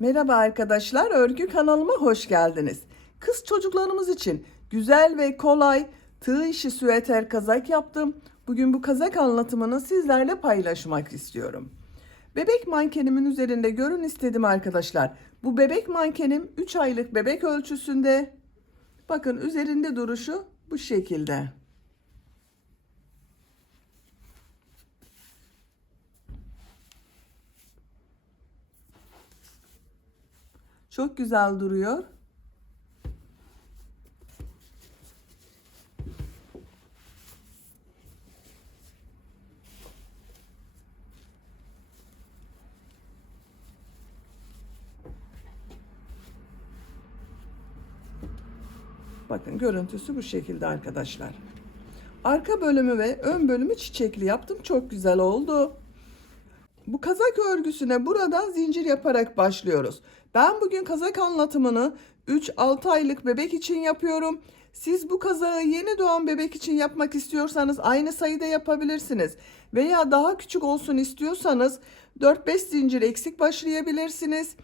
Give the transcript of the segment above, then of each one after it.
Merhaba arkadaşlar, örgü kanalıma hoş geldiniz. Kız çocuklarımız için güzel ve kolay tığ işi süeter kazak yaptım. Bugün bu kazak anlatımını sizlerle paylaşmak istiyorum. Bebek mankenimin üzerinde görün istedim arkadaşlar. Bu bebek mankenim 3 aylık bebek ölçüsünde. Bakın üzerinde duruşu bu şekilde. Çok güzel duruyor. Bakın görüntüsü bu şekilde arkadaşlar. Arka bölümü ve ön bölümü çiçekli yaptım. Çok güzel oldu. Bu kazak örgüsüne buradan zincir yaparak başlıyoruz. Ben bugün kazak anlatımını 3-6 aylık bebek için yapıyorum. Siz bu kazağı yeni doğan bebek için yapmak istiyorsanız aynı sayıda yapabilirsiniz. Veya daha küçük olsun istiyorsanız 4-5 zincir eksik başlayabilirsiniz.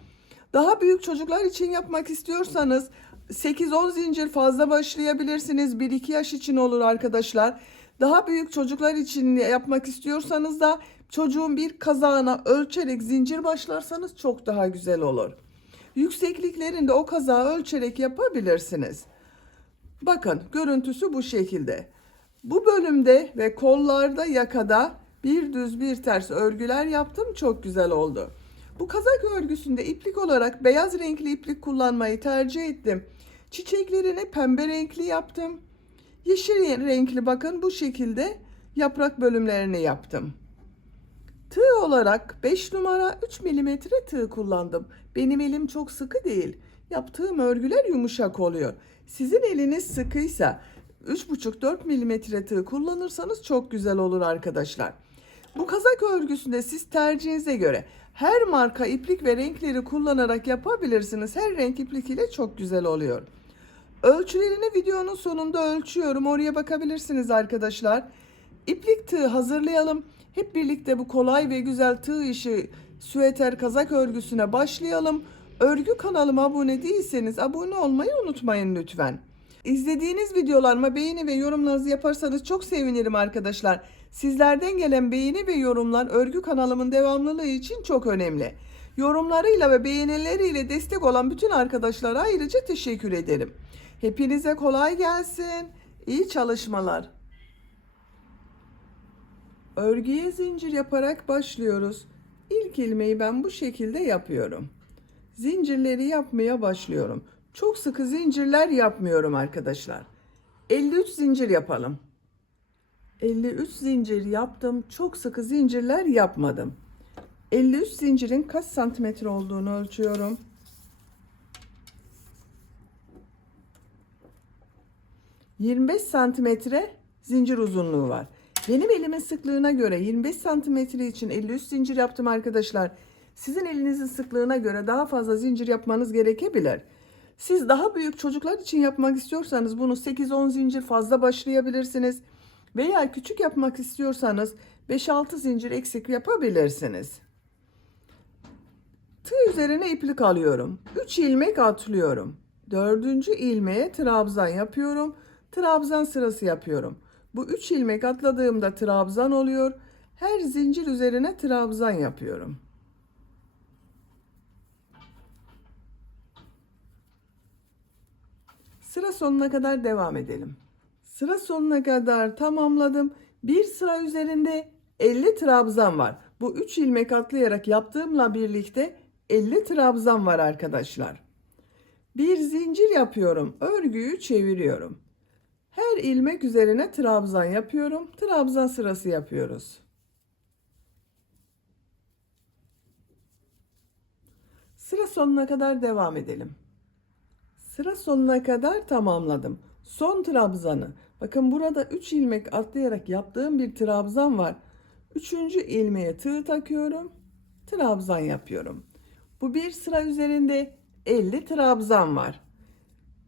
Daha büyük çocuklar için yapmak istiyorsanız 8-10 zincir fazla başlayabilirsiniz. 1-2 yaş için olur arkadaşlar. Daha büyük çocuklar için yapmak istiyorsanız da çocuğun bir kazağına ölçerek zincir başlarsanız çok daha güzel olur. Yüksekliklerinde o kazağı ölçerek yapabilirsiniz. Bakın görüntüsü bu şekilde. Bu bölümde ve kollarda, yakada bir düz bir ters örgüler yaptım. Çok güzel oldu. Bu kazak örgüsünde iplik olarak beyaz renkli iplik kullanmayı tercih ettim. Çiçeklerini pembe renkli yaptım. Yeşil renkli bakın bu şekilde yaprak bölümlerini yaptım. Tığ olarak 5 numara 3 milimetre tığ kullandım. Benim elim çok sıkı değil. Yaptığım örgüler yumuşak oluyor. Sizin eliniz sıkıysa 3,5-4 milimetre tığ kullanırsanız çok güzel olur arkadaşlar. Bu kazak örgüsünde siz tercihinize göre her marka iplik ve renkleri kullanarak yapabilirsiniz. Her renk iplik ile çok güzel oluyor. Ölçülerini videonun sonunda ölçüyorum. Oraya bakabilirsiniz arkadaşlar. İplik tığ hazırlayalım. Hep birlikte bu kolay ve güzel tığ işi süeter kazak örgüsüne başlayalım. Örgü kanalıma abone değilseniz abone olmayı unutmayın lütfen. İzlediğiniz videolarıma beğeni ve yorumlarınızı yaparsanız çok sevinirim arkadaşlar. Sizlerden gelen beğeni ve yorumlar örgü kanalımın devamlılığı için çok önemli. Yorumlarıyla ve beğenileriyle destek olan bütün arkadaşlara ayrıca teşekkür ederim. Hepinize kolay gelsin. İyi çalışmalar. Örgüye zincir yaparak başlıyoruz. İlk ilmeği ben bu şekilde yapıyorum. Zincirleri yapmaya başlıyorum. Çok sıkı zincirler yapmıyorum arkadaşlar. 53 zincir yapalım. 53 zincir yaptım. Çok sıkı zincirler yapmadım. 53 zincirin kaç santimetre olduğunu ölçüyorum. 25 santimetre zincir uzunluğu var. Benim elimin sıklığına göre 25 santimetre için 53 zincir yaptım arkadaşlar. Sizin elinizin sıklığına göre daha fazla zincir yapmanız gerekebilir. Siz daha büyük çocuklar için yapmak istiyorsanız bunu 8-10 zincir fazla başlayabilirsiniz. Veya küçük yapmak istiyorsanız 5-6 zincir eksik yapabilirsiniz. Tığ üzerine iplik alıyorum. 3 ilmek atlıyorum. 4. ilmeğe trabzan yapıyorum. Trabzan sırası yapıyorum. Bu 3 ilmek atladığımda trabzan oluyor. Her zincir üzerine trabzan yapıyorum. Sıra sonuna kadar devam edelim. Sıra sonuna kadar tamamladım. Bir sıra üzerinde 50 trabzan var. Bu 3 ilmek atlayarak yaptığımla birlikte 50 trabzan var arkadaşlar. Bir zincir yapıyorum. Örgüyü çeviriyorum. Her ilmek üzerine trabzan yapıyorum. Trabzan sırası yapıyoruz. Sıra sonuna kadar devam edelim. Sıra sonuna kadar tamamladım. Son trabzanı. Bakın burada 3 ilmek atlayarak yaptığım bir trabzan var. 3. ilmeğe tığ takıyorum. Trabzan yapıyorum. Bu bir sıra üzerinde 50 trabzan var.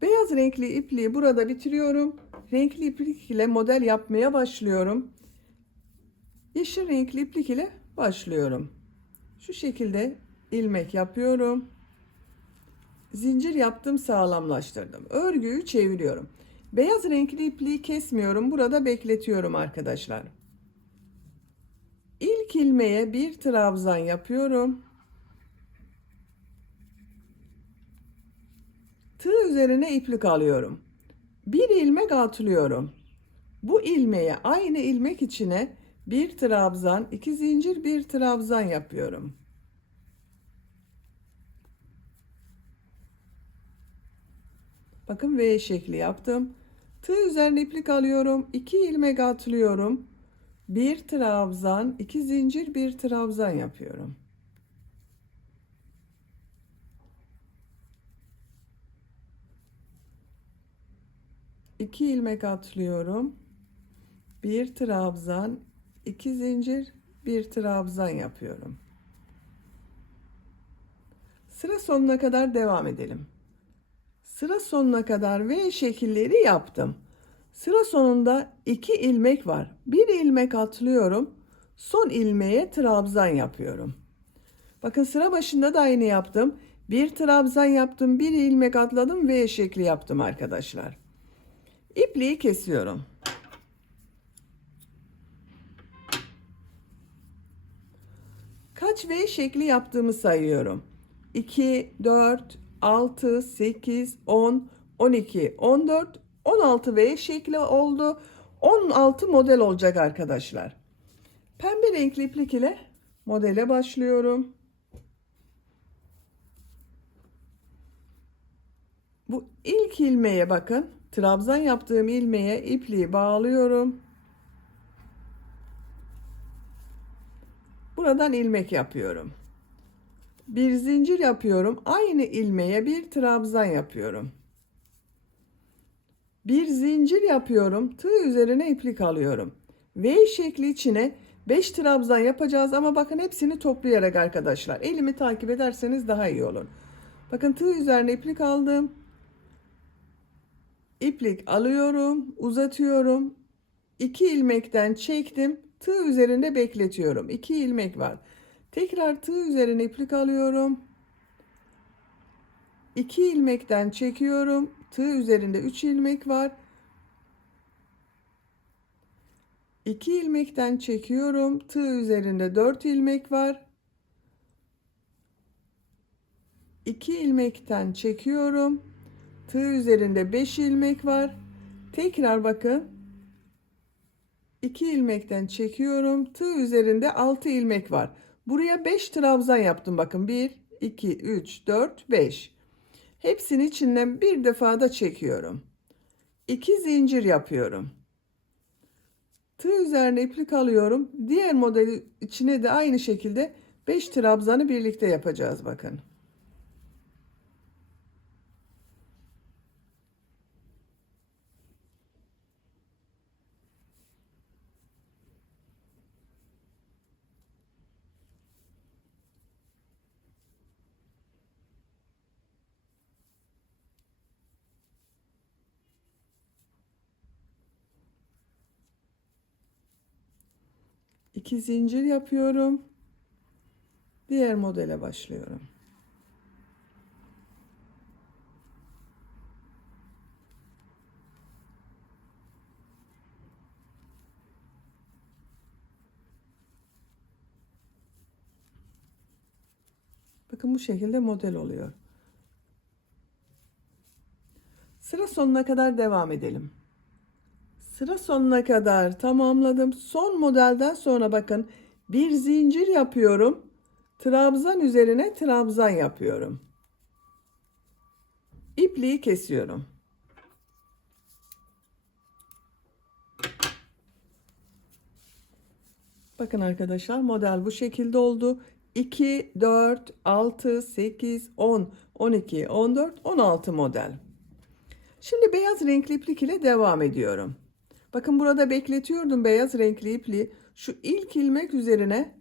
Beyaz renkli ipliği burada bitiriyorum. Renkli iplik ile model yapmaya başlıyorum. Yeşil renkli iplik ile başlıyorum. Şu şekilde ilmek yapıyorum. Zincir yaptım, sağlamlaştırdım. Örgüyü çeviriyorum. Beyaz renkli ipliği kesmiyorum. Burada bekletiyorum arkadaşlar. İlk ilmeğe bir trabzan yapıyorum. Tığ üzerine iplik alıyorum. Bir ilmek atlıyorum. Bu ilmeğe, aynı ilmek içine bir trabzan, iki zincir, bir trabzan yapıyorum. Bakın V şekli yaptım. Tığ üzerine iplik alıyorum. 2 ilmek atlıyorum. Bir trabzan, iki zincir, bir trabzan yapıyorum. İki ilmek atlıyorum. Bir trabzan, iki zincir, bir trabzan yapıyorum. Sıra sonuna kadar devam edelim. Sıra sonuna kadar V şekilleri yaptım. Sıra sonunda 2 ilmek var. Bir ilmek atlıyorum. Son ilmeğe trabzan yapıyorum. Bakın sıra başında da aynı yaptım. Bir trabzan yaptım, bir ilmek atladım, V şekli yaptım arkadaşlar. İpliği kesiyorum. Kaç V şekli yaptığımı sayıyorum. 2, 4, 6, 8, 10, 12, 14, 16 V şekli oldu. 16 model olacak arkadaşlar. Pembe renkli iplik ile modele başlıyorum. Bu ilk ilmeğe bakın. Trabzan yaptığım ilmeğe ipliği bağlıyorum. Buradan ilmek yapıyorum. Bir zincir yapıyorum. Aynı ilmeğe bir trabzan yapıyorum. Bir zincir yapıyorum. Tığ üzerine iplik alıyorum. V şekli içine 5 trabzan yapacağız ama bakın hepsini toplayarak arkadaşlar. Elimi takip ederseniz daha iyi olur. Bakın tığ üzerine iplik aldım. İplik alıyorum, uzatıyorum. 2 ilmekten çektim. Tığ üzerinde bekletiyorum. 2 ilmek var. Tekrar tığ üzerine iplik alıyorum. 2 ilmekten çekiyorum. Tığ üzerinde 3 ilmek var. 2 ilmekten çekiyorum. Tığ üzerinde 4 ilmek var. 2 ilmekten çekiyorum. Tığ üzerinde 5 ilmek var. Tekrar bakın. 2 ilmekten çekiyorum. Tığ üzerinde 6 ilmek var. Buraya 5 trabzan yaptım. Bakın 1, 2, 3, 4, 5. Hepsini içinden bir defa da çekiyorum. 2 zincir yapıyorum. Tığ üzerine iplik alıyorum. Diğer modeli içine de aynı şekilde 5 trabzanı birlikte yapacağız bakın. İki zincir yapıyorum. Diğer modele başlıyorum. Bakın bu şekilde model oluyor. Sıra sonuna kadar devam edelim. Sıra sonuna kadar tamamladım. Son modelden sonra bakın bir zincir yapıyorum. Trabzan üzerine trabzan yapıyorum. İpliği kesiyorum. Bakın arkadaşlar model bu şekilde oldu. 2, 4, 6, 8, 10, 12, 14, 16 model. Şimdi beyaz renkli iplik ile devam ediyorum. Bakın burada bekletiyordum beyaz renkli ipliği. Şu ilk ilmek üzerine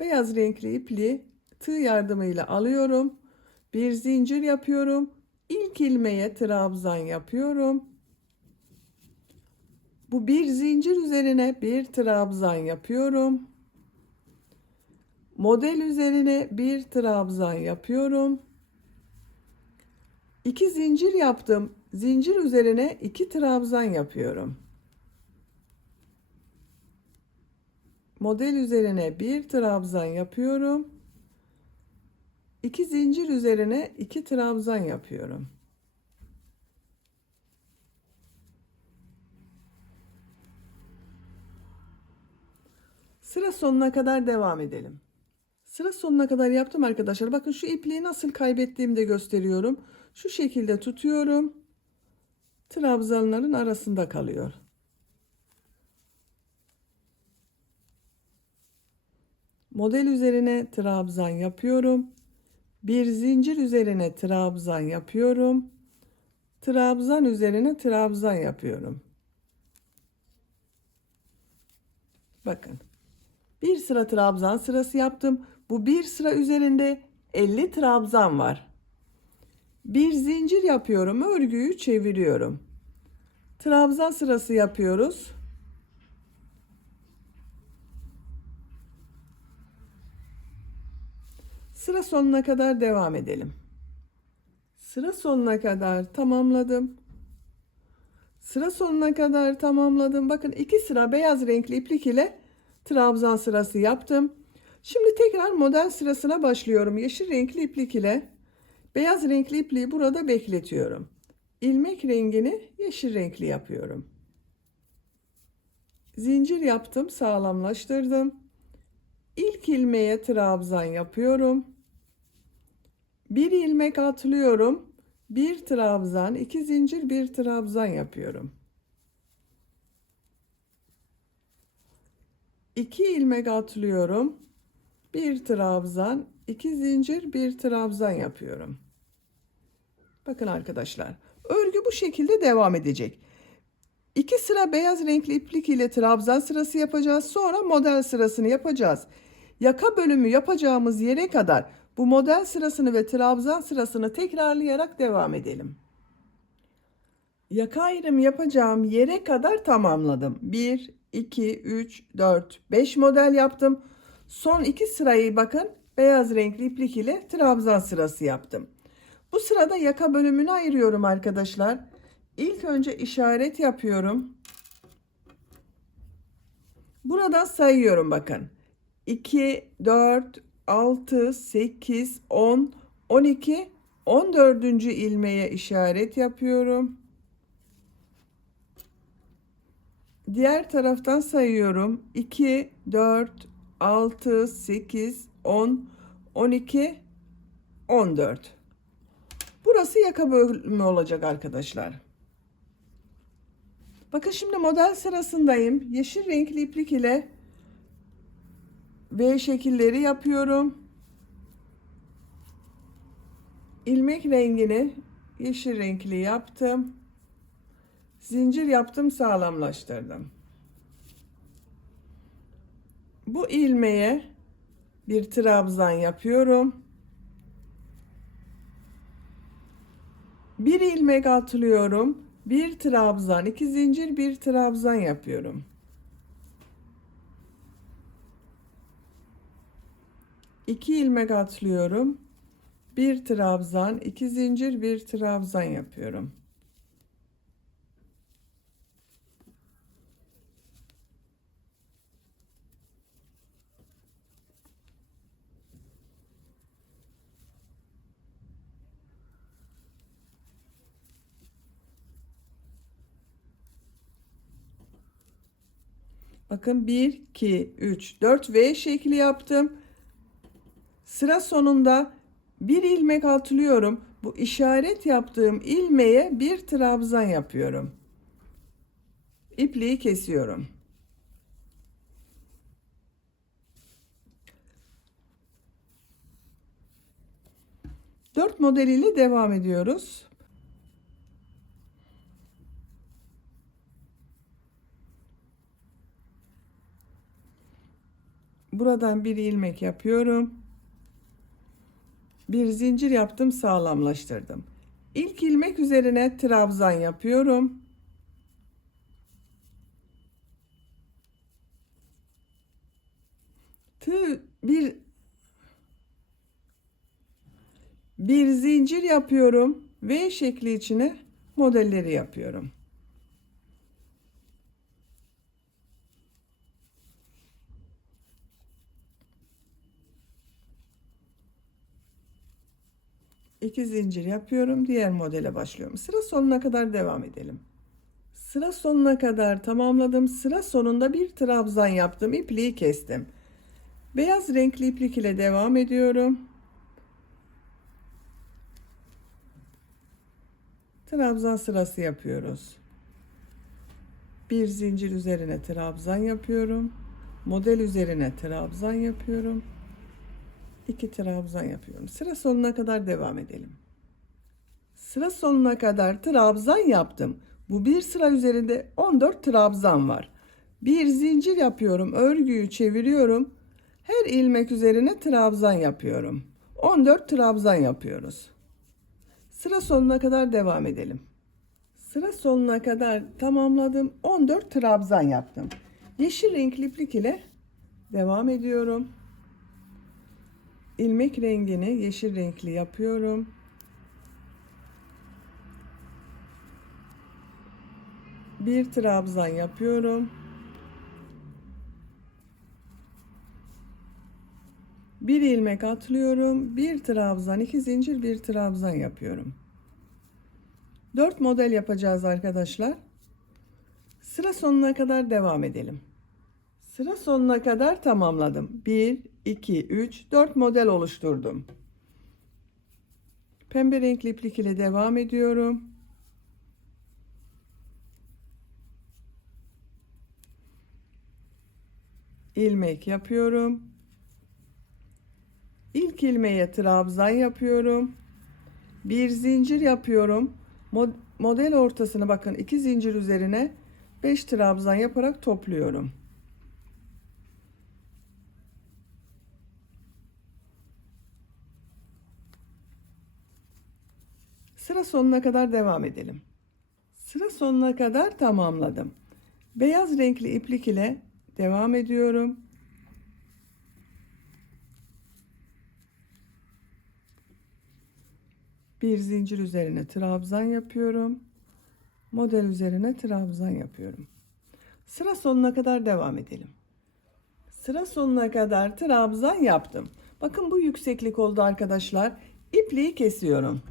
beyaz renkli ipliği tığ yardımıyla alıyorum. Bir zincir yapıyorum. İlk ilmeğe trabzan yapıyorum. Bu bir zincir üzerine bir trabzan yapıyorum. Model üzerine bir trabzan yapıyorum. 2 zincir yaptım. Zincir üzerine 2 trabzan yapıyorum. Model üzerine 1 trabzan yapıyorum. 2 zincir üzerine 2 trabzan yapıyorum. Sıra sonuna kadar devam edelim. Sıra sonuna kadar yaptım arkadaşlar. Bakın şu ipliği nasıl kaybettiğimi de gösteriyorum. Şu şekilde tutuyorum. Trabzanların arasında kalıyor. Model üzerine trabzan yapıyorum. Bir zincir üzerine trabzan yapıyorum. Trabzan üzerine trabzan yapıyorum. Bakın. Bir sıra trabzan sırası yaptım. Bu bir sıra üzerinde 50 trabzan var. Bir zincir yapıyorum. Örgüyü çeviriyorum. Trabzan sırası yapıyoruz. Sıra sonuna kadar devam edelim. Sıra sonuna kadar tamamladım. Sıra sonuna kadar tamamladım. Bakın 2 sıra beyaz renkli iplik ile trabzan sırası yaptım. Şimdi tekrar model sırasına başlıyorum. Yeşil renkli iplik ile beyaz renkli ipliği burada bekletiyorum. İlmek rengini yeşil renkli yapıyorum. Zincir yaptım, sağlamlaştırdım. İlk ilmeğe trabzan yapıyorum. Bir ilmek atlıyorum. Bir trabzan, 2 zincir, bir trabzan yapıyorum. 2 ilmek atlıyorum. Bir trabzan, 2 zincir, bir trabzan yapıyorum. Bakın arkadaşlar, örgü bu şekilde devam edecek. 2 sıra beyaz renkli iplik ile trabzan sırası yapacağız. Sonra model sırasını yapacağız. Yaka bölümü yapacağımız yere kadar bu model sırasını ve trabzan sırasını tekrarlayarak devam edelim. Yaka ayrımı yapacağım yere kadar tamamladım. 1, 2, 3, 4, 5 model yaptım. Son 2 sırayı bakın beyaz renkli iplik ile trabzan sırası yaptım. Bu sırada yaka bölümünü ayırıyorum arkadaşlar. İlk önce işaret yapıyorum. Buradan sayıyorum bakın. 2, 4, 6, 8, 10, 12, 14. ilmeğe işaret yapıyorum. Diğer taraftan sayıyorum. 2, 4, 6, 8, 10, 12, 14. Burası yaka bölümü olacak arkadaşlar. Bakın şimdi model sırasındayım. Yeşil renkli iplik ile V şekilleri yapıyorum. İlmek rengini yeşil renkli yaptım. Zincir yaptım, sağlamlaştırdım. Bu ilmeğe bir trabzan yapıyorum. Bir ilmek atlıyorum. Bir trabzan, 2 zincir, bir trabzan yapıyorum. 2 ilmek atlıyorum. Bir trabzan, 2 zincir, bir trabzan yapıyorum. Bakın 1, 2, 3, 4 V şekli yaptım. Sıra sonunda bir ilmek atlıyorum. Bu işaret yaptığım ilmeğe bir trabzan yapıyorum. İpliği kesiyorum. Dört modeliyle devam ediyoruz. Buradan bir ilmek yapıyorum. Bir zincir yaptım, sağlamlaştırdım. İlk ilmek üzerine trabzan yapıyorum. Bir zincir yapıyorum V şekli içine modelleri yapıyorum. İki zincir yapıyorum. Diğer modele başlıyorum. Sıra sonuna kadar devam edelim. Sıra sonuna kadar tamamladım. Sıra sonunda bir trabzan yaptım. İpliği kestim. Beyaz renkli iplik ile devam ediyorum. Trabzan sırası yapıyoruz. Bir zincir üzerine trabzan yapıyorum. Model üzerine trabzan yapıyorum. 2 trabzan yapıyorum. Sıra sonuna kadar devam edelim. Sıra sonuna kadar trabzan yaptım. Bu bir sıra üzerinde 14 trabzan var. Bir zincir yapıyorum. Örgüyü çeviriyorum. Her ilmek üzerine trabzan yapıyorum. 14 trabzan yapıyoruz. Sıra sonuna kadar devam edelim. Sıra sonuna kadar tamamladım. 14 trabzan yaptım. Yeşil renkli iplik ile devam ediyorum. İlmek rengini yeşil renkli yapıyorum. Bir trabzan yapıyorum. Bir ilmek atlıyorum. Bir trabzan, iki zincir, bir trabzan yapıyorum. 4 model yapacağız arkadaşlar. Sıra sonuna kadar devam edelim. Sıra sonuna kadar tamamladım. 1, 2, 3, 4 model oluşturdum. Pembe renkli iplik ile devam ediyorum. İlmek yapıyorum. İlk ilmeğe trabzan yapıyorum. Bir zincir yapıyorum. Model ortasını bakın 2 zincir üzerine 5 trabzan yaparak topluyorum. Sıra sonuna kadar devam edelim. Sıra sonuna kadar tamamladım. Beyaz renkli iplik ile devam ediyorum. Bir zincir üzerine trabzan yapıyorum. Model üzerine trabzan yapıyorum. Sıra sonuna kadar devam edelim. Sıra sonuna kadar trabzan yaptım. Bakın bu yükseklik oldu arkadaşlar. İpliği kesiyorum.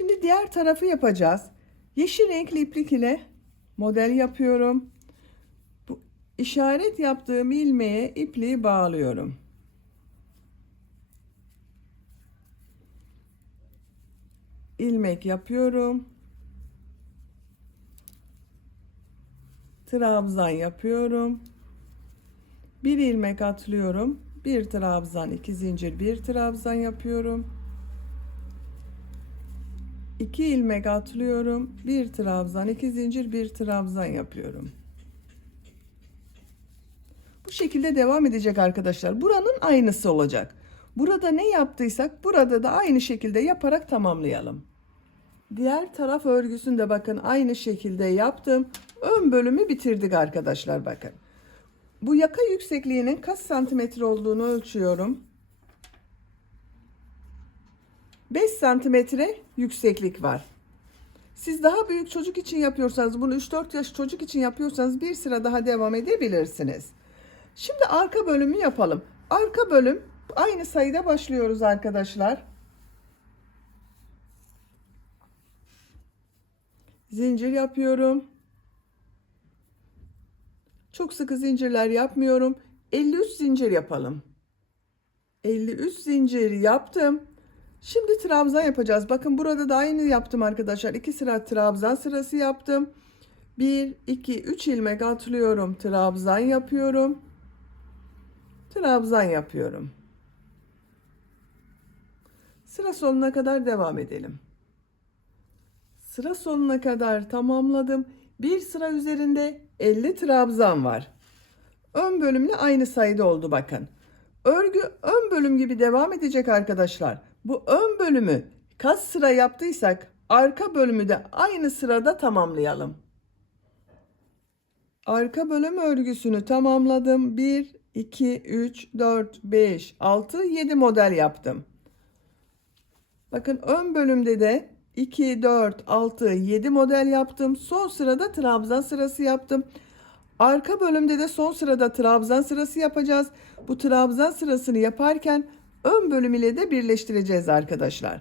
Şimdi diğer tarafı yapacağız. Yeşil renkli iplik ile model yapıyorum. Bu işaret yaptığım ilmeğe ipliği bağlıyorum. İlmek yapıyorum. Trabzan yapıyorum. Bir ilmek atlıyorum. Bir trabzan, iki zincir, bir trabzan yapıyorum. 2 ilmek atlıyorum. Bir trabzan, iki zincir, bir trabzan yapıyorum. Bu şekilde devam edecek arkadaşlar. Buranın aynısı olacak. Burada ne yaptıysak burada da aynı şekilde yaparak tamamlayalım. Diğer taraf örgüsünü de bakın aynı şekilde yaptım. Ön bölümü bitirdik arkadaşlar bakın. Bu yaka yüksekliğinin kaç santimetre olduğunu ölçüyorum. 5 santimetre yükseklik var. Siz daha büyük çocuk için yapıyorsanız, bunu 3-4 yaş çocuk için yapıyorsanız bir sıra daha devam edebilirsiniz. Şimdi arka bölümü yapalım. Arka bölüm aynı sayıda başlıyoruz arkadaşlar. Zincir yapıyorum. Çok sıkı zincirler yapmıyorum. 53 zincir yapalım. 53 zincir yaptım. Şimdi trabzan yapacağız. Bakın burada da aynı yaptım arkadaşlar. 2 sıra trabzan sırası yaptım. 1, 2, 3 ilmek atlıyorum. Trabzan yapıyorum. Trabzan yapıyorum. Sıra sonuna kadar devam edelim. Sıra sonuna kadar tamamladım. Bir sıra üzerinde 50 trabzan var. Ön bölümle aynı sayıda oldu bakın. Örgü ön bölüm gibi devam edecek arkadaşlar. Bu ön bölümü kaç sıra yaptıysak arka bölümü de aynı sırada tamamlayalım. Arka bölüm örgüsünü tamamladım. 1, 2, 3, 4, 5, 6, 7 model yaptım. Bakın ön bölümde de 2, 4, 6, 7 model yaptım. Son sırada trabzan sırası yaptım. Arka bölümde de son sırada trabzan sırası yapacağız. Bu trabzan sırasını yaparken ön bölüm ile de birleştireceğiz arkadaşlar.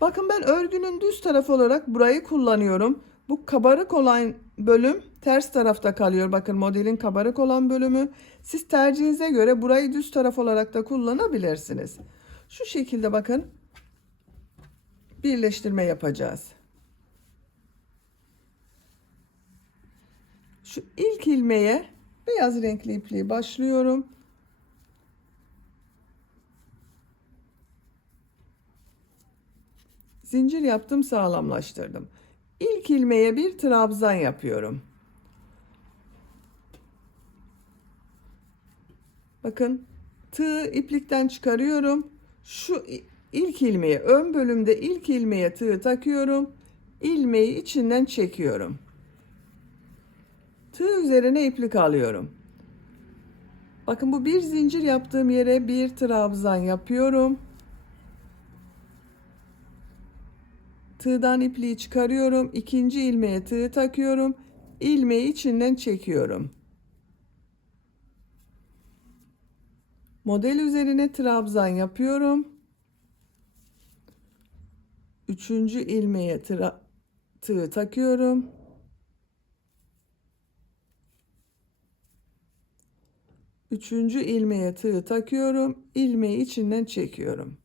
Bakın ben örgünün düz tarafı olarak burayı kullanıyorum. Bu kabarık olan bölüm ters tarafta kalıyor. Bakın modelin kabarık olan bölümü. Siz tercihinize göre burayı düz taraf olarak da kullanabilirsiniz. Şu şekilde bakın birleştirme yapacağız. Şu ilk ilmeğe beyaz renkli ipliği başlıyorum. Zincir yaptım, sağlamlaştırdım. İlk ilmeğe bir trabzan yapıyorum. Bakın tığı iplikten çıkarıyorum. Şu ilk ilmeğe, ön bölümde ilk ilmeğe tığı takıyorum. İlmeği içinden çekiyorum. Tığ üzerine iplik alıyorum. Bakın bu bir zincir yaptığım yere bir trabzan yapıyorum. Tığdan ipliği çıkarıyorum. İkinci ilmeğe tığ takıyorum. İlmeği içinden çekiyorum. Model üzerine trabzan yapıyorum. Üçüncü ilmeğe tığ takıyorum. Üçüncü ilmeğe tığ takıyorum. İlmeği içinden çekiyorum.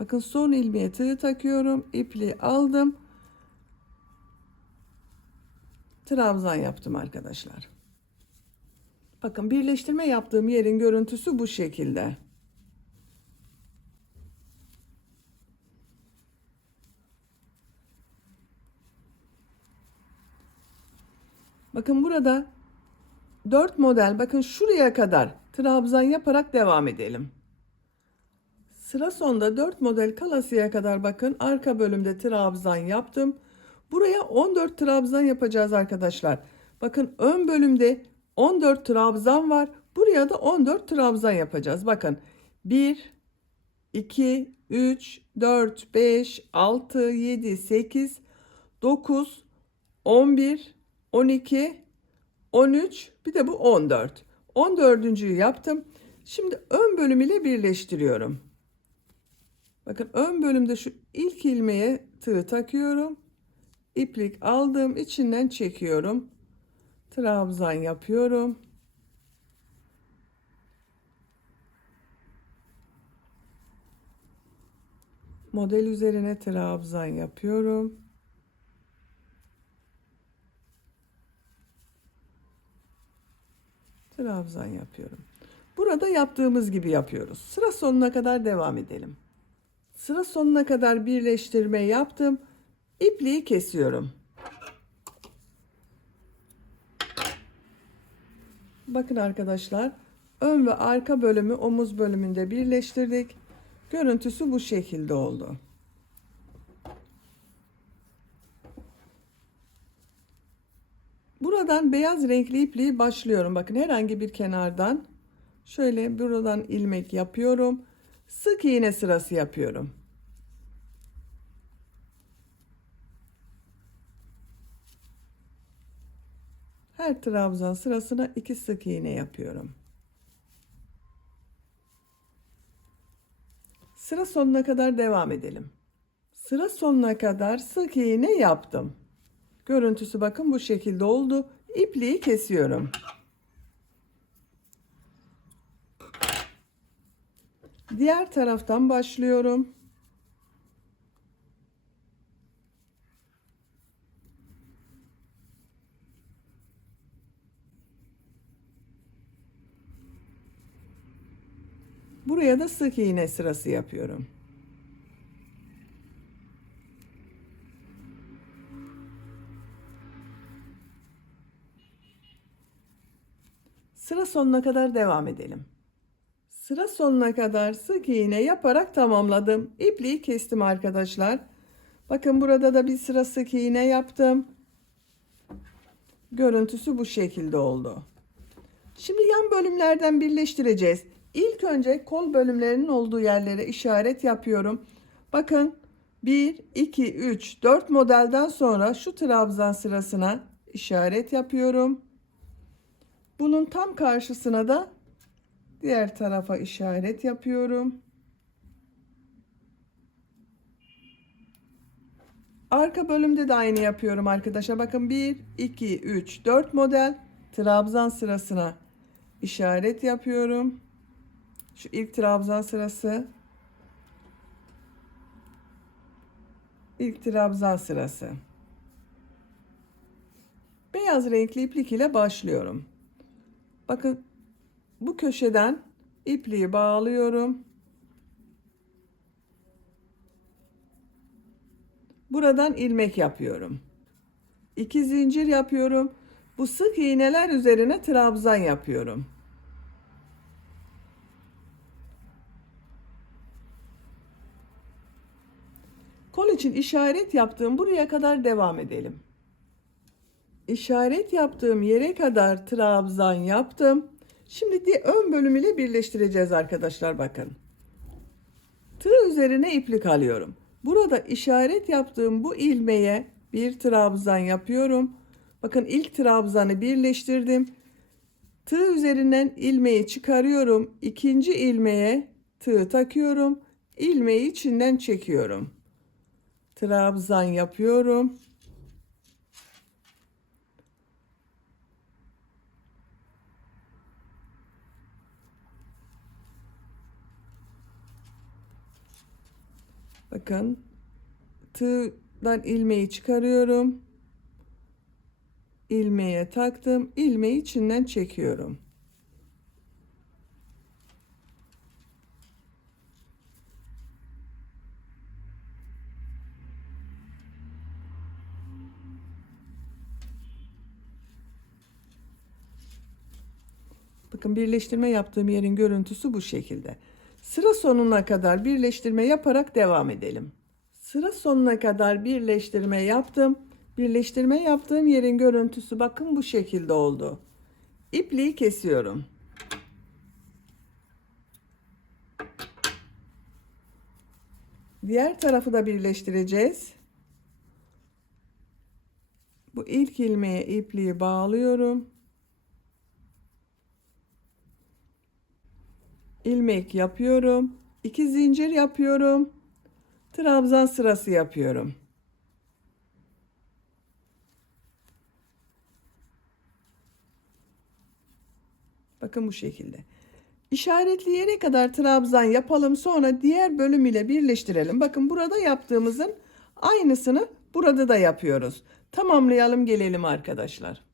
Bakın son ilmeğe tığ takıyorum. İpliği aldım. Trabzan yaptım arkadaşlar. Bakın birleştirme yaptığım yerin görüntüsü bu şekilde. Bakın burada 4 model, bakın şuraya kadar trabzan yaparak devam edelim. Sıra sonunda 4 model kalasıya kadar bakın arka bölümde trabzan yaptım. Buraya 14 trabzan yapacağız arkadaşlar. Bakın ön bölümde 14 trabzan var. Buraya da 14 trabzan yapacağız. Bakın 1, 2, 3, 4, 5, 6, 7, 8, 9, 11, 12, 13, bir de bu 14. 14.'yü yaptım. Şimdi ön bölüm ile birleştiriyorum. Bakın ön bölümde şu ilk ilmeğe tığ takıyorum. İplik aldım, içinden çekiyorum. Trabzan yapıyorum. Model üzerine trabzan yapıyorum. Trabzan yapıyorum. Burada yaptığımız gibi yapıyoruz. Sıra sonuna kadar devam edelim. Sıra sonuna kadar birleştirme yaptım. İpliği kesiyorum. Bakın arkadaşlar, ön ve arka bölümü omuz bölümünde birleştirdik. Görüntüsü bu şekilde oldu. Buradan beyaz renkli ipliği başlıyorum. Bakın herhangi bir kenardan şöyle buradan ilmek yapıyorum. Sık iğne sırası yapıyorum. Her trabzan sırasına 2 sık iğne yapıyorum. Sıra sonuna kadar devam edelim. Sıra sonuna kadar sık iğne yaptım. Görüntüsü bakın bu şekilde oldu. İpliği kesiyorum. Diğer taraftan başlıyorum. Buraya da sık iğne sırası yapıyorum. Sıra sonuna kadar devam edelim. Sıra sonuna kadar sık iğne yaparak tamamladım. İpliği kestim arkadaşlar. Bakın burada da bir sıra sık iğne yaptım. Görüntüsü bu şekilde oldu. Şimdi yan bölümlerden birleştireceğiz. İlk önce kol bölümlerinin olduğu yerlere işaret yapıyorum. Bakın 1, 2, 3, 4 modelden sonra şu trabzan sırasına işaret yapıyorum. Bunun tam karşısına da diğer tarafa işaret yapıyorum. Arka bölümde de aynı yapıyorum arkadaşlar. Bakın 1, 2, 3, 4 model trabzan sırasına işaret yapıyorum. Şu ilk trabzan sırası. İlk trabzan sırası. Beyaz renkli iplik ile başlıyorum. Bakın bu köşeden ipliği bağlıyorum. Buradan ilmek yapıyorum. 2 zincir yapıyorum. Bu sık iğneler üzerine trabzan yapıyorum. Kol için işaret yaptığım buraya kadar devam edelim. İşaret yaptığım yere kadar trabzan yaptım. Şimdi ön bölüm ile birleştireceğiz arkadaşlar bakın. Tığ üzerine iplik alıyorum. Burada işaret yaptığım bu ilmeğe bir trabzan yapıyorum. Bakın ilk trabzanı birleştirdim. Tığ üzerinden ilmeği çıkarıyorum. İkinci ilmeğe tığ takıyorum. İlmeği içinden çekiyorum. Trabzan yapıyorum. Bakın tığdan ilmeği çıkarıyorum. İlmeğe taktım. İlmeği içinden çekiyorum. Bakın birleştirme yaptığım yerin görüntüsü bu şekilde. Sıra sonuna kadar birleştirme yaparak devam edelim. Sıra sonuna kadar birleştirme yaptım. Birleştirme yaptığım yerin görüntüsü bakın bu şekilde oldu. İpliği kesiyorum. Diğer tarafı da birleştireceğiz. Bu ilk ilmeğe ipliği bağlıyorum. İlmek yapıyorum. 2 zincir yapıyorum. Trabzan sırası yapıyorum. Bakın bu şekilde. İşaretli yere kadar trabzan yapalım, sonra diğer bölüm ile birleştirelim. Bakın burada yaptığımızın aynısını burada da yapıyoruz. Tamamlayalım gelelim arkadaşlar.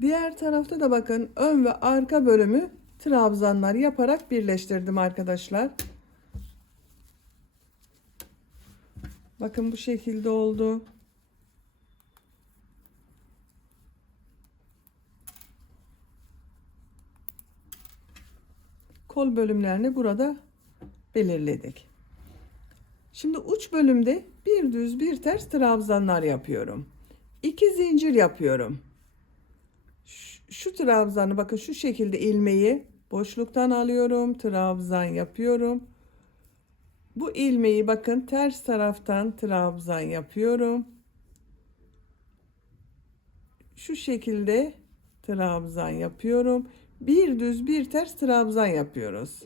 Diğer tarafta da bakın ön ve arka bölümü trabzanlar yaparak birleştirdim arkadaşlar. Bakın bu şekilde oldu. Kol bölümlerini burada belirledik. Şimdi uç bölümde bir düz bir ters trabzanlar yapıyorum. 2 zincir yapıyorum. Şu trabzanı bakın şu şekilde ilmeği boşluktan alıyorum. Trabzan yapıyorum. Bu ilmeği bakın ters taraftan trabzan yapıyorum. Şu şekilde trabzan yapıyorum. Bir düz bir ters trabzan yapıyoruz.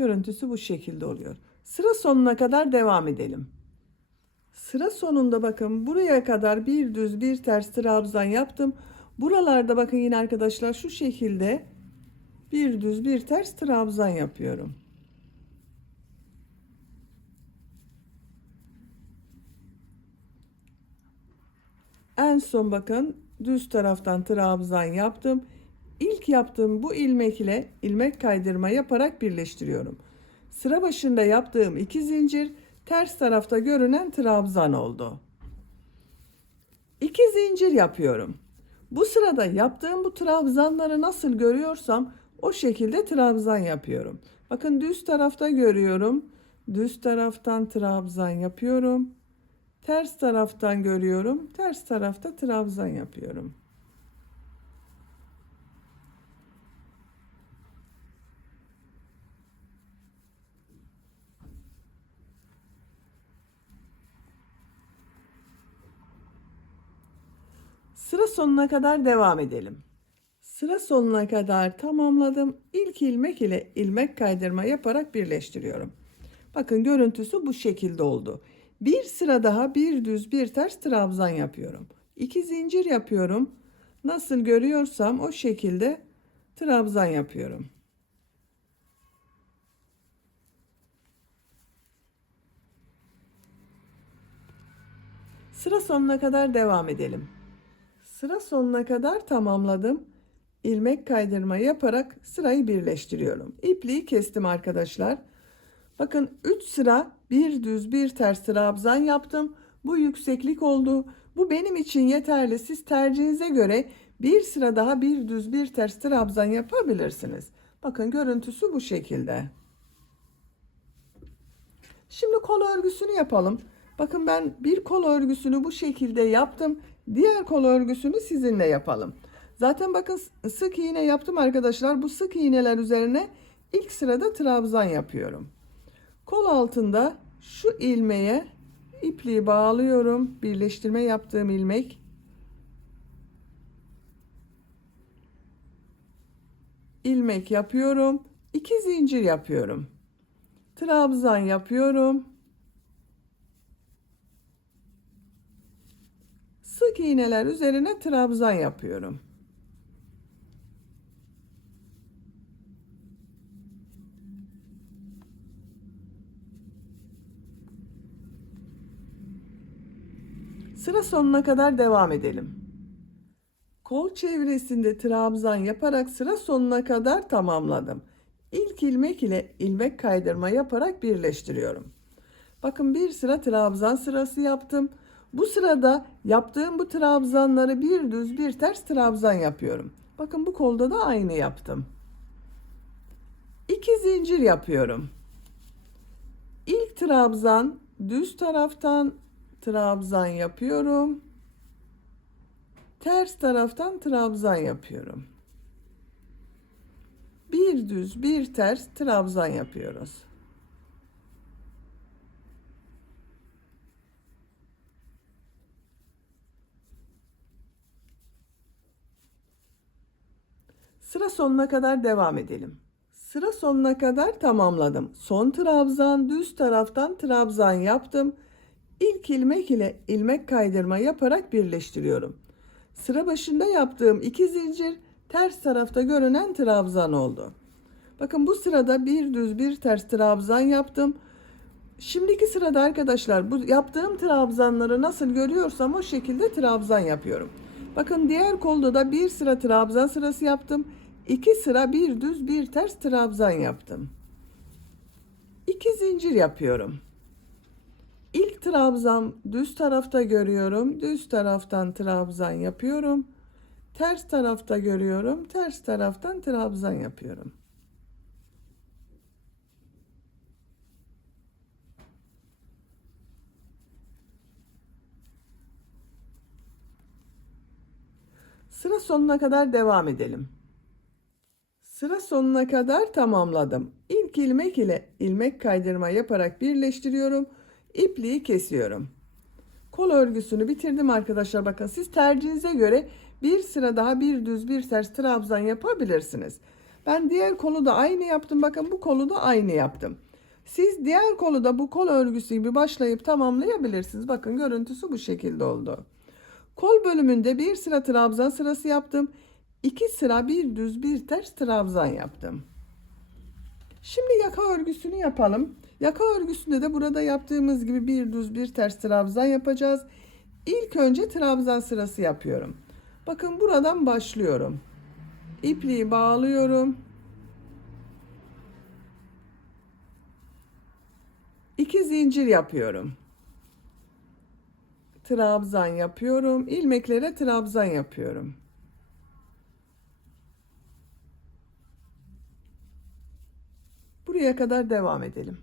Görüntüsü bu şekilde oluyor. Sıra sonuna kadar devam edelim. Sıra sonunda bakın buraya kadar bir düz bir ters trabzan yaptım. Buralarda bakın yine arkadaşlar şu şekilde bir düz bir ters trabzan yapıyorum. En son bakın düz taraftan trabzan yaptım. İlk yaptığım bu ilmek ile ilmek kaydırma yaparak birleştiriyorum. Sıra başında yaptığım 2 zincir ters tarafta görünen trabzan oldu. 2 zincir yapıyorum. Bu sırada yaptığım bu trabzanları nasıl görüyorsam o şekilde trabzan yapıyorum. Bakın düz tarafta görüyorum. Düz taraftan trabzan yapıyorum. Ters taraftan görüyorum. Ters tarafta trabzan yapıyorum. Sıra sonuna kadar devam edelim. Sıra sonuna kadar tamamladım. İlk ilmek ile ilmek kaydırma yaparak birleştiriyorum. Bakın görüntüsü bu şekilde oldu. Bir sıra daha bir düz bir ters trabzan yapıyorum. 2 zincir yapıyorum. Nasıl görüyorsam o şekilde trabzan yapıyorum. Sıra sonuna kadar devam edelim. Sıra sonuna kadar tamamladım. İlmek kaydırma yaparak sırayı birleştiriyorum. İpliği kestim arkadaşlar. Bakın 3 sıra bir düz bir ters trabzan yaptım. Bu yükseklik oldu. Bu benim için yeterli. Siz tercihinize göre bir sıra daha bir düz bir ters trabzan yapabilirsiniz. Bakın görüntüsü bu şekilde. Şimdi kol örgüsünü yapalım. Bakın ben bir kol örgüsünü bu şekilde yaptım. Diğer kol örgüsünü sizinle yapalım. Zaten bakın sık iğne yaptım arkadaşlar. Bu sık iğneler üzerine ilk sırada trabzan yapıyorum. Kol altında şu ilmeğe ipliği bağlıyorum. Birleştirme yaptığım ilmek. İlmek yapıyorum. 2 zincir yapıyorum. Trabzan yapıyorum. Sık iğneler üzerine trabzan yapıyorum. Sıra sonuna kadar devam edelim. Kol çevresinde trabzan yaparak sıra sonuna kadar tamamladım. İlk ilmek ile ilmek kaydırma yaparak birleştiriyorum. Bakın bir sıra trabzan sırası yaptım. Bu sırada yaptığım bu trabzanları bir düz bir ters trabzan yapıyorum. Bakın bu kolda da aynı yaptım. 2 zincir yapıyorum. İlk trabzan düz taraftan trabzan yapıyorum. Ters taraftan trabzan yapıyorum. Bir düz bir ters trabzan yapıyoruz. Sıra sonuna kadar devam edelim. Sıra sonuna kadar tamamladım. Son trabzan düz taraftan trabzan yaptım. İlk ilmek ile ilmek kaydırma yaparak birleştiriyorum. Sıra başında yaptığım 2 zincir ters tarafta görünen trabzan oldu. Bakın bu sırada bir düz bir ters trabzan yaptım. Şimdiki sırada arkadaşlar bu yaptığım trabzanları nasıl görüyorsam o şekilde trabzan yapıyorum. Bakın diğer kolda da bir sıra trabzan sırası yaptım. 2 sıra bir düz bir ters trabzan yaptım. 2 zincir yapıyorum. İlk trabzan düz tarafta görüyorum. Düz taraftan trabzan yapıyorum. Ters tarafta görüyorum. Ters taraftan trabzan yapıyorum. Sıra sonuna kadar devam edelim. Sıra sonuna kadar tamamladım. İlk ilmek ile ilmek kaydırma yaparak birleştiriyorum. İpliği kesiyorum. Kol örgüsünü bitirdim arkadaşlar. Bakın siz tercihinize göre bir sıra daha bir düz bir ters trabzan yapabilirsiniz. Ben diğer kolu da aynı yaptım. Bakın bu kolu da aynı yaptım. Siz diğer kolu da bu kol örgüsü gibi başlayıp tamamlayabilirsiniz. Bakın görüntüsü bu şekilde oldu. Kol bölümünde bir sıra trabzan sırası yaptım. 2 sıra bir düz bir ters trabzan yaptım. Şimdi yaka örgüsünü yapalım. Yaka örgüsünde de burada yaptığımız gibi bir düz bir ters trabzan yapacağız. İlk önce trabzan sırası yapıyorum. Bakın buradan başlıyorum. İpliği bağlıyorum. 2 zincir yapıyorum. Trabzan yapıyorum. İlmeklere trabzan yapıyorum. Buraya kadar devam edelim.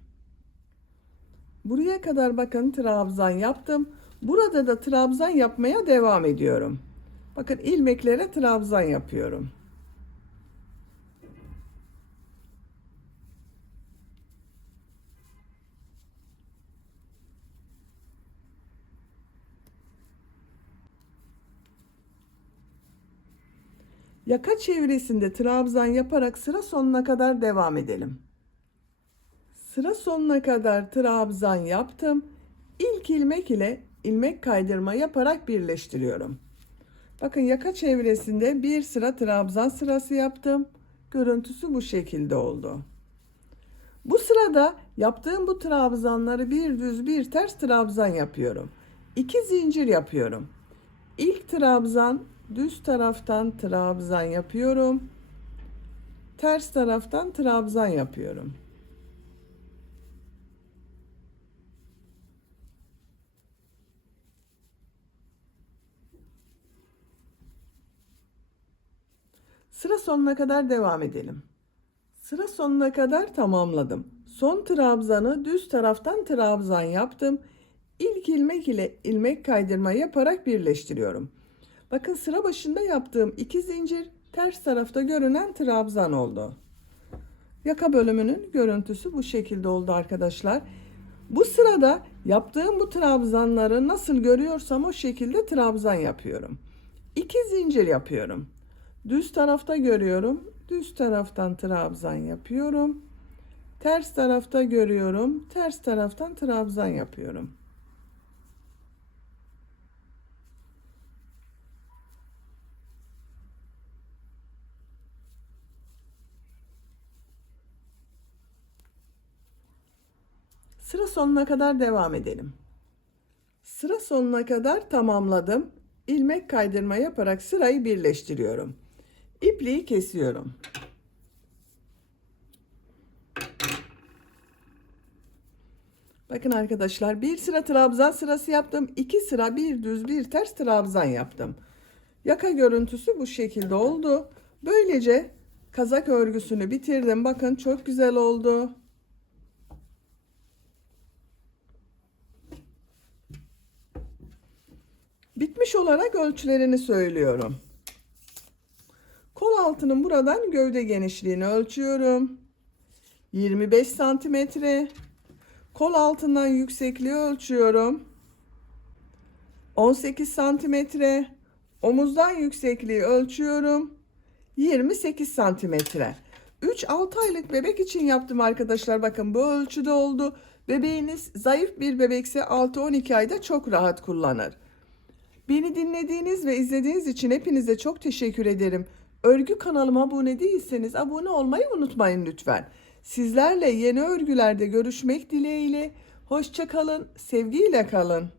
Buraya kadar bakın trabzan yaptım. Burada da trabzan yapmaya devam ediyorum. Bakın ilmeklere trabzan yapıyorum. Yaka çevresinde trabzan yaparak sıra sonuna kadar devam edelim. Sıra sonuna kadar trabzan yaptım. İlk ilmek ile ilmek kaydırma yaparak birleştiriyorum. Bakın yaka çevresinde bir sıra trabzan sırası yaptım. Görüntüsü bu şekilde oldu. Bu sırada yaptığım bu trabzanları bir düz bir ters trabzan yapıyorum. 2 zincir yapıyorum. İlk trabzan düz taraftan trabzan yapıyorum. Ters taraftan trabzan yapıyorum. Sıra sonuna kadar devam edelim. Sıra sonuna kadar tamamladım. Son trabzanı düz taraftan trabzan yaptım. İlk ilmek ile ilmek kaydırma yaparak birleştiriyorum. Bakın sıra başında yaptığım 2 zincir ters tarafta görünen trabzan oldu. Yaka bölümünün görüntüsü bu şekilde oldu arkadaşlar. Bu sırada yaptığım bu trabzanları nasıl görüyorsam o şekilde trabzan yapıyorum. 2 zincir yapıyorum. Düz tarafta görüyorum. Düz taraftan trabzan yapıyorum. Ters tarafta görüyorum. Ters taraftan trabzan yapıyorum. Sıra sonuna kadar devam edelim. Sıra sonuna kadar tamamladım. İlmek kaydırma yaparak sırayı birleştiriyorum. İpliği kesiyorum. Bakın arkadaşlar bir sıra trabzan sırası yaptım. 2 sıra bir düz bir ters trabzan yaptım. Yaka görüntüsü bu şekilde oldu. Böylece kazak örgüsünü bitirdim. Bakın çok güzel oldu. Bitmiş olarak ölçülerini söylüyorum. Kol altının buradan gövde genişliğini ölçüyorum. 25 santimetre. Kol altından yüksekliği ölçüyorum. 18 santimetre. Omuzdan yüksekliği ölçüyorum. 28 santimetre. 3-6 aylık bebek için yaptım arkadaşlar. Bakın bu ölçüde oldu. Bebeğiniz zayıf bir bebekse 6-12 ayda çok rahat kullanır. Beni dinlediğiniz ve izlediğiniz için hepinize çok teşekkür ederim. Örgü kanalıma abone değilseniz abone olmayı unutmayın lütfen. Sizlerle yeni örgülerde görüşmek dileğiyle. Hoşça kalın, sevgiyle kalın.